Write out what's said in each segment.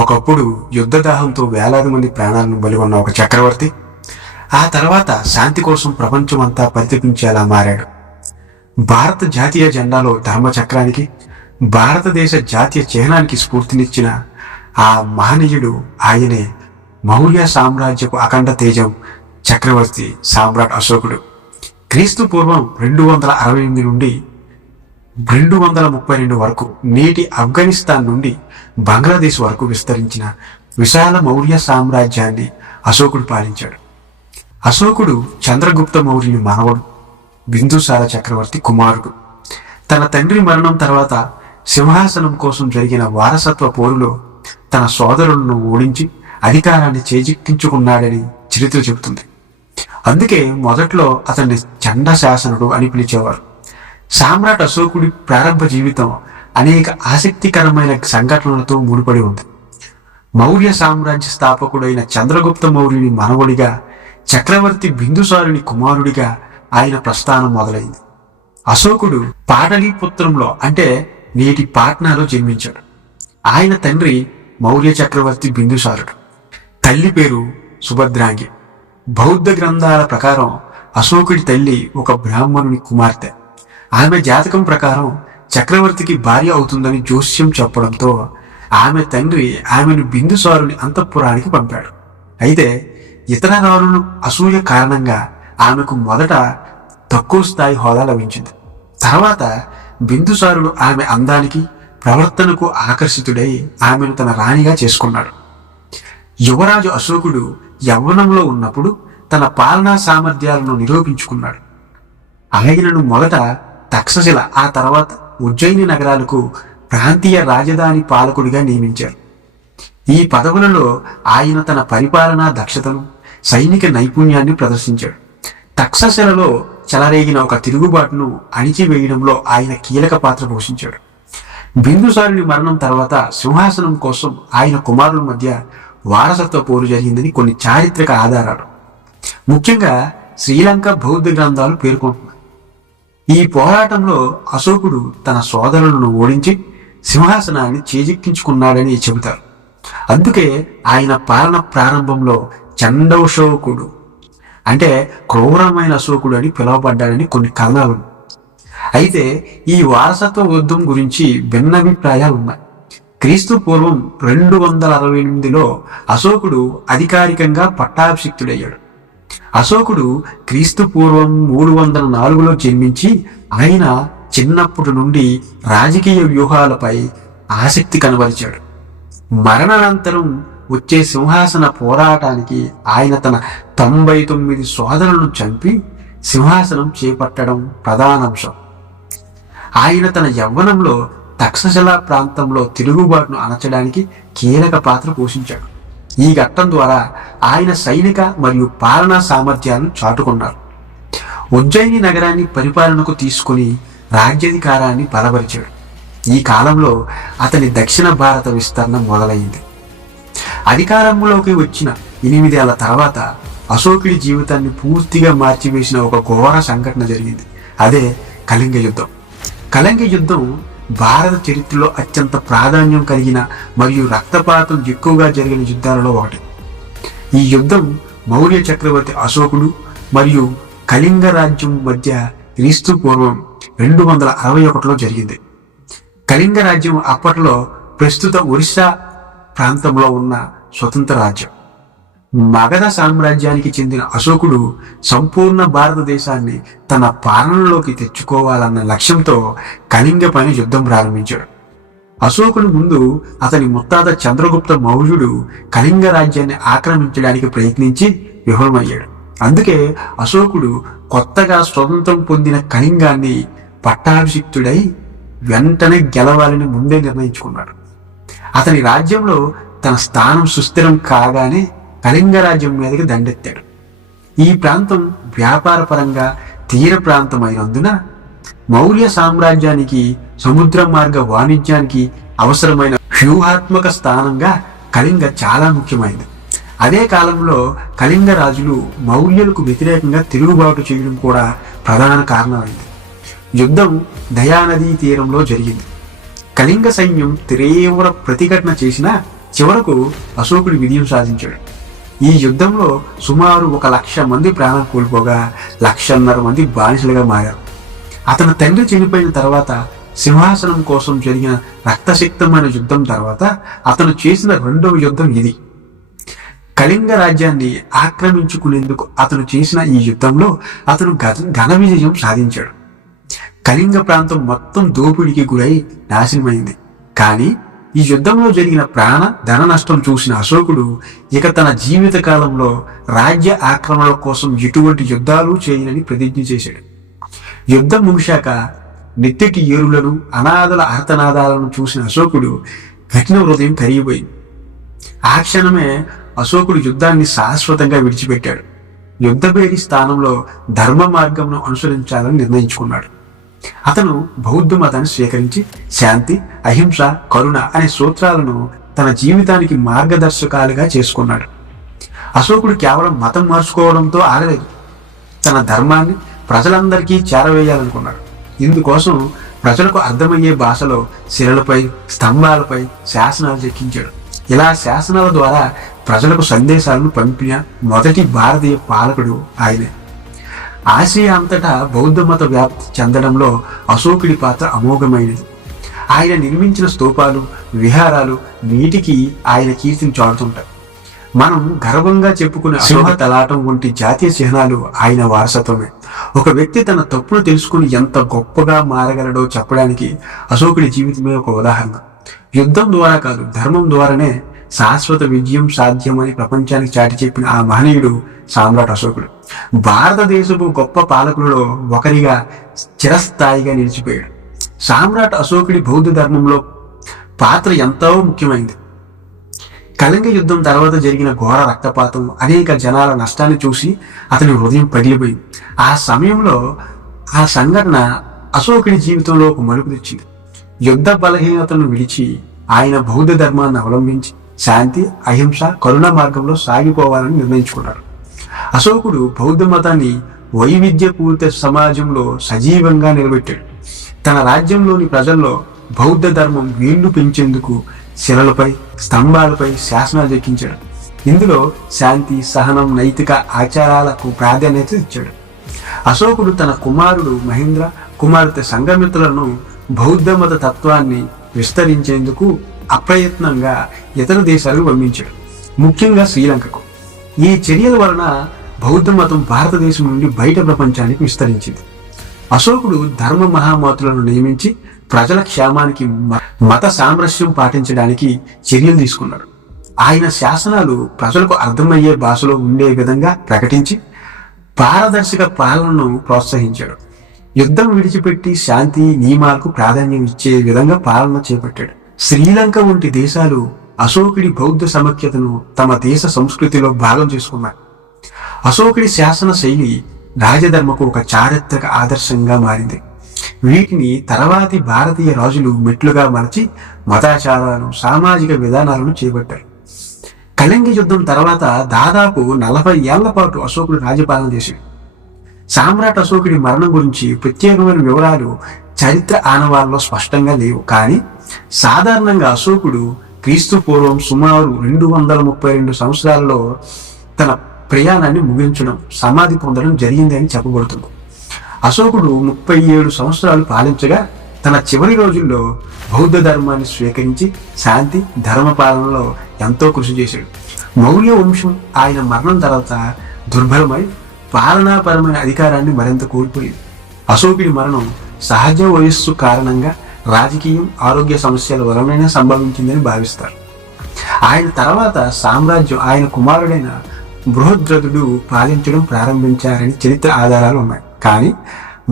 ఒకప్పుడు యుద్ధదాహంతో వేలాది మంది ప్రాణాలను బలిగొన్న ఒక చక్రవర్తి ఆ తర్వాత శాంతి కోసం ప్రపంచమంతా పరితపించేలా మారాడు. భారత జాతీయ జెండాలో ధర్మచక్రానికి, భారతదేశ జాతీయ చిహ్నానికి స్ఫూర్తినిచ్చిన ఆ మహనీయుడు ఆయనే మౌర్య సామ్రాజ్యపు అఖండ తేజం చక్రవర్తి సామ్రాట్ అశోకుడు. క్రీస్తు పూర్వం 268 నుండి 232 వరకు నేటి ఆఫ్ఘనిస్తాన్ నుండి బంగ్లాదేశ్ వరకు విస్తరించిన విశాల మౌర్య సామ్రాజ్యాన్ని అశోకుడు పాలించాడు. అశోకుడు చంద్రగుప్త మౌర్యుని మనవడు, బిందుసార చక్రవర్తి కుమారుడు. తన తండ్రి మరణం తర్వాత సింహాసనం కోసం జరిగిన వారసత్వ పోరులో తన సోదరులను ఓడించి అధికారాన్ని చేజిక్కించుకున్నాడని చరిత్ర చెబుతుంది. అందుకే మొదట్లో అతన్ని చండశాసనుడు అని పిలిచేవారు. సామ్రాట్ అశోకుడి ప్రారంభ జీవితం అనేక ఆసక్తికరమైన సంఘటనలతో ముడిపడి ఉంది. మౌర్య సామ్రాజ్య స్థాపకుడైన చంద్రగుప్త మౌర్యుని మనవడిగా, చక్రవర్తి బిందుసారుని కుమారుడిగా ఆయన ప్రస్థానం మొదలైంది. అశోకుడు పాటలీపుత్రంలో అంటే నేటి పాట్నాలో జన్మించాడు. ఆయన తండ్రి మౌర్య చక్రవర్తి బిందుసారుడు, తల్లి పేరు సుభద్రాంగి. బౌద్ధ గ్రంథాల ప్రకారం అశోకుడి తల్లి ఒక బ్రాహ్మణుని కుమార్తె. ఆమె జాతకం ప్రకారం చక్రవర్తికి భార్య అవుతుందని జోస్యం చెప్పడంతో ఆమె తండ్రి ఆమెను బిందుసారుని అంతఃపురానికి పంపాడు. అయితే ఇతర రాణుల అసూయ కారణంగా ఆమెకు మొదట తక్కువ స్థాయి హోదా లభించింది. తర్వాత బిందుసారుడు ఆమె అందానికి, ప్రవర్తనకు ఆకర్షితుడై ఆమెను తన రాణిగా చేసుకున్నాడు. యువరాజు అశోకుడు యవ్వనంలో ఉన్నప్పుడు తన పాలనా సామర్థ్యాలను నిరూపించుకున్నాడు. ఆయనను మొదట తక్షశిల, ఆ తర్వాత ఉజ్జయిని నగరాలకు ప్రాంతీయ రాజధాని పాలకుడిగా నియమించారు. ఈ పదవులలో ఆయన తన పరిపాలనా దక్షతను, సైనిక నైపుణ్యాన్ని ప్రదర్శించాడు. తక్షశిలలో చెలరేగిన ఒక తిరుగుబాటును అణిచివేయడంలో ఆయన కీలక పాత్ర పోషించాడు. బిందుసారుని మరణం తర్వాత సింహాసనం కోసం ఆయన కుమారుల మధ్య వారసత్వ పోరు జరిగిందని కొన్ని చారిత్రక ఆధారాలు, ముఖ్యంగా శ్రీలంక బౌద్ధ గ్రంథాలు పేర్కొంటున్నాయి. ఈ పోరాటంలో అశోకుడు తన సోదరులను ఓడించి సింహాసనాన్ని చేజిక్కించుకున్నాడని చెబుతారు. అందుకే ఆయన పాలన ప్రారంభంలో చండౌశోకుడు అంటే క్రూరమైన అశోకుడు అని పిలువబడ్డాడని కొన్ని కథనాలు. అయితే ఈ వారసత్వ యుద్ధం గురించి భిన్నాభిప్రాయాలు ఉన్నాయి. క్రీస్తు పూర్వం 268లో అశోకుడు అధికారికంగా పట్టాభిషిక్తుడయ్యాడు. అశోకుడు క్రీస్తు పూర్వం 304లో జన్మించి ఆయన చిన్నప్పటి నుండి రాజకీయ వ్యూహాలపై ఆసక్తి కనబరిచాడు. మరణానంతరం వచ్చే సింహాసన పోరాటానికి ఆయన తన 99 సోదరులను చంపి సింహాసనం చేపట్టడం ప్రధానాంశం. ఆయన తన యవ్వనంలో తక్షశిల ప్రాంతంలో తిరుగుబాటును అణచడానికి కీలక పాత్ర పోషించాడు. ఈ ఘట్టం ద్వారా ఆయన సైనిక మరియు పాలనా సామర్థ్యాలను చాటుకున్నారు. ఉజ్జయిని నగరాన్ని పరిపాలనకు తీసుకుని రాజ్యాధికారాన్ని బలపరిచాడు. ఈ కాలంలో అతని దక్షిణ భారత విస్తరణ మొదలైంది. అధికారంలోకి వచ్చిన 8 ఏళ్ల తర్వాత అశోకుడి జీవితాన్ని పూర్తిగా మార్చివేసిన ఒక ఘోర సంఘటన జరిగింది. అదే కళింగ యుద్ధం. కళింగ యుద్ధం భారత చరిత్రలో అత్యంత ప్రాధాన్యం కలిగిన మరియు రక్తపాతం ఎక్కువగా జరిగిన యుద్ధాలలో ఒకటి. ఈ యుద్ధం మౌర్య చక్రవర్తి అశోకుడు మరియు కళింగ రాజ్యం మధ్య క్రీస్తు పూర్వం 261లో జరిగింది. కళింగ రాజ్యం అప్పట్లో ప్రస్తుత ఒరిస్సా ప్రాంతంలో ఉన్న స్వతంత్ర రాజ్యం. మగధ సామ్రాజ్యానికి చెందిన అశోకుడు సంపూర్ణ భారతదేశాన్ని తన పాలనలోకి తెచ్చుకోవాలన్న లక్ష్యంతో కళింగ పైన యుద్ధం ప్రారంభించాడు. అశోకుడు ముందు అతని ముత్తాత చంద్రగుప్త మౌర్యుడు కళింగ రాజ్యాన్ని ఆక్రమించడానికి ప్రయత్నించి విఫలమయ్యాడు. అందుకే అశోకుడు కొత్తగా స్వతంత్రం పొందిన కళింగాన్ని పట్టాభిషిక్తుడై వెంటనే గెలవాలని ముందే నిర్ణయించుకున్నాడు. అతని రాజ్యంలో తన స్థానం సుస్థిరం కాగానే కళింగ రాజ్యం మీదకి దండెత్తాడు. ఈ ప్రాంతం వ్యాపార పరంగా తీర ప్రాంతం అయినందున మౌర్య సామ్రాజ్యానికి సముద్ర మార్గ వాణిజ్యానికి అవసరమైన వ్యూహాత్మక స్థానంగా కళింగ చాలా ముఖ్యమైనది. అదే కాలంలో కళింగ రాజులు మౌర్యులకు వ్యతిరేకంగా తిరుగుబాటు చేయడం కూడా ప్రధాన కారణమైంది. యుద్ధం దయానదీ తీరంలో జరిగింది. కళింగ సైన్యం తీవ్ర ప్రతిఘటన చేసినా చివరకు అశోకుడు విజయం సాధించాడు. ఈ యుద్ధంలో సుమారు 1,00,000 మంది ప్రాణం కోల్పోగా 1,50,000 మంది బానిసలుగా మారారు. అతని తండ్రి చనిపోయిన తర్వాత సింహాసనం కోసం జరిగిన రక్తసిక్తమైన యుద్ధం తర్వాత అతను చేసిన రెండవ యుద్ధం ఇది. కళింగ రాజ్యాన్ని ఆక్రమించుకునేందుకు అతను చేసిన ఈ యుద్ధంలో అతను ఘన విజయం సాధించాడు. కళింగ ప్రాంతం మొత్తం దోపిడీకి గురై నాశనమైంది. కానీ ఈ యుద్ధంలో జరిగిన ప్రాణ ధన నష్టం చూసిన అశోకుడు ఇక తన జీవిత కాలంలో రాజ్య ఆక్రమణల కోసం ఎటువంటి యుద్ధాలు చేయనని ప్రతిజ్ఞ చేశాడు. యుద్ధం ముగిశాక నెత్తిటి ఏరులను అనాథల ఆర్తనాదాలను చూసిన అశోకుడు కఠిన హృదయం కరిగిపోయింది. ఆ క్షణమే అశోకుడు యుద్ధాన్ని శాశ్వతంగా విడిచిపెట్టాడు. యుద్ధభేరి స్థానంలో ధర్మ మార్గంను అనుసరించాలని నిర్ణయించుకున్నాడు. అతను బౌద్ధ మతాన్ని స్వీకరించి శాంతి, అహింస, కరుణ అనే సూత్రాలను తన జీవితానికి మార్గదర్శకాలుగా చేసుకున్నాడు. అశోకుడు కేవలం మతం మార్చుకోవడంతో ఆగలేదు. తన ధర్మాన్ని ప్రజలందరికీ చేరవేయాలనుకున్నాడు. ఇందుకోసం ప్రజలకు అర్థమయ్యే భాషలో శిలలపై, స్తంభాలపై శాసనాలు చెక్కించాడు. ఇలా శాసనాల ద్వారా ప్రజలకు సందేశాలను పంపిన మొదటి భారతీయ పాలకుడు ఆయనే. ఆసియా అంతటా బౌద్ధ మత వ్యాప్తి చెందడంలో అశోకుడి పాత్ర అమోఘమైనది. ఆయన నిర్మించిన స్తూపాలు, విహారాలు నేటికి ఆయన కీర్తిని చాటుతుంటాయి. మనం గర్వంగా చెప్పుకునే సింహ తలాటం వంటి జాతీయ చిహ్నాలు ఆయన వారసత్వమే. ఒక వ్యక్తి తన తప్పును తెలుసుకుని ఎంత గొప్పగా మారగలడో చెప్పడానికి అశోకుడి జీవితమే ఒక ఉదాహరణ. యుద్ధం ద్వారా కాదు, ధర్మం ద్వారానే శాశ్వత విజయం సాధ్యమని ప్రపంచానికి చాటి చెప్పిన ఆ మహనీయుడు సామ్రాట్ అశోకుడు భారతదేశపు గొప్ప పాలకులలో ఒకరిగా చిరస్థాయిగా నిలిచిపోయాడు. సామ్రాట్ అశోకుడి బౌద్ధ ధర్మంలో పాత్ర ఎంతో ముఖ్యమైంది. కళింగ యుద్ధం తర్వాత జరిగిన ఘోర రక్తపాతం, అనేక జనాల నష్టాన్ని చూసి అతని హృదయం పగిలిపోయింది. ఆ సమయంలో ఆ సంఘటన అశోకుడి జీవితంలో ఒక మలుపు తెచ్చింది. యుద్ధ బలహీనతను విడిచి ఆయన బౌద్ధ ధర్మాన్ని అవలంబించి శాంతి, అహింస, కరుణ మార్గంలో సాగిపోవాలని నిర్ణయించుకున్నాడు. అశోకుడు బౌద్ధ మతాన్ని వైవిధ్యపూరిత సమాజంలో సజీవంగా నిలబెట్టాడు. తన రాజ్యంలోని ప్రజల్లో బౌద్ధ ధర్మం వేళ్లు పెంచేందుకు శిలలపై, స్తంభాలపై శాసనాలు చెక్కించాడు. ఇందులో శాంతి, సహనం, నైతిక ఆచారాలకు ప్రాధాన్యత ఇచ్చాడు. అశోకుడు తన కుమారుడు మహేంద్ర, కుమార్తె సంఘమిత్రులను బౌద్ధ మత తత్వాన్ని విస్తరించేందుకు అప్రయత్నంగా ఇతర దేశాలకు పంపించాడు, ముఖ్యంగా శ్రీలంకకు. ఈ చర్యల వలన బౌద్ధ మతం భారతదేశం నుండి బయట ప్రపంచానికి విస్తరించింది. అశోకుడు ధర్మ మహామతులను నియమించి ప్రజల క్షేమానికి, మత సామరస్యం పాటించడానికి చర్యలు తీసుకున్నాడు. ఆయన శాసనాలు ప్రజలకు అర్థమయ్యే భాషలో ఉండే విధంగా ప్రకటించి పారదర్శక పాలనను ప్రోత్సహించాడు. యుద్ధం విడిచిపెట్టి శాంతి, నియమాలకు ప్రాధాన్యం ఇచ్చే విధంగా పాలన చేపట్టాడు. శ్రీలంక వంటి దేశాలు అశోకుడి బౌద్ధ సమైక్యతను తమ దేశ సంస్కృతిలో భాగం చేసుకున్నాయి. అశోకుడి శాసన శైలి రాజధర్మకు ఒక చారిత్రక ఆదర్శంగా మారింది. వీటిని తర్వాతి భారతీయ రాజులు మెట్లుగా మలచి మతాచారాలను, సామాజిక విధానాలను చేపట్టారు. కళింగ యుద్ధం తర్వాత దాదాపు 40 ఏళ్ల పాటు అశోకుడు రాజ్యపాలన చేశాడు. సామ్రాట్ అశోకుడి మరణం గురించి ప్రత్యేకమైన వివరాలు చరిత్ర ఆనవాళ్ళలో స్పష్టంగా లేవు. కానీ సాధారణంగా అశోకుడు క్రీస్తు పూర్వం సుమారు 232 సంవత్సరాలలో తన ప్రయాణాన్ని ముగించడం, సమాధి పొందడం జరిగింది అని చెప్పబడుతుంది. అశోకుడు 37 సంవత్సరాలు పాలించగా తన చివరి రోజుల్లో బౌద్ధ ధర్మాన్ని స్వీకరించి శాంతి, ధర్మ పాలనలో ఎంతో కృషి చేశాడు. మౌర్య వంశం ఆయన మరణం తర్వాత దుర్బలమై పాలనాపరమైన అధికారాన్ని మరింత కోల్పోయింది. అశోకుడి మరణం సహజ వయస్సు కారణంగా రాజకీయం, ఆరోగ్య సమస్యల వలననే సంభవించిందని భావిస్తారు. ఆయన తర్వాత సామ్రాజ్యం ఆయన కుమారుడైన బృహద్రథుడు పాలించడం ప్రారంభించారని చరిత్ర ఆధారాలు ఉన్నాయి. కానీ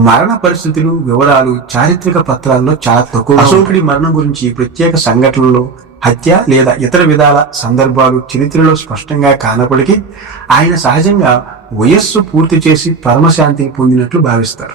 మరణ పరిస్థితులు, వివరాలు చారిత్రక పత్రాల్లో చాలా తక్కువ. అశోకుడి మరణం గురించి ప్రత్యేక సంఘటనలు, హత్య లేదా ఇతర విధాల సందర్భాలు చరిత్రలో స్పష్టంగా కానప్పటికీ ఆయన సహజంగా వయస్సు పూర్తి చేసి పరమశాంతిని పొందినట్లు భావిస్తారు.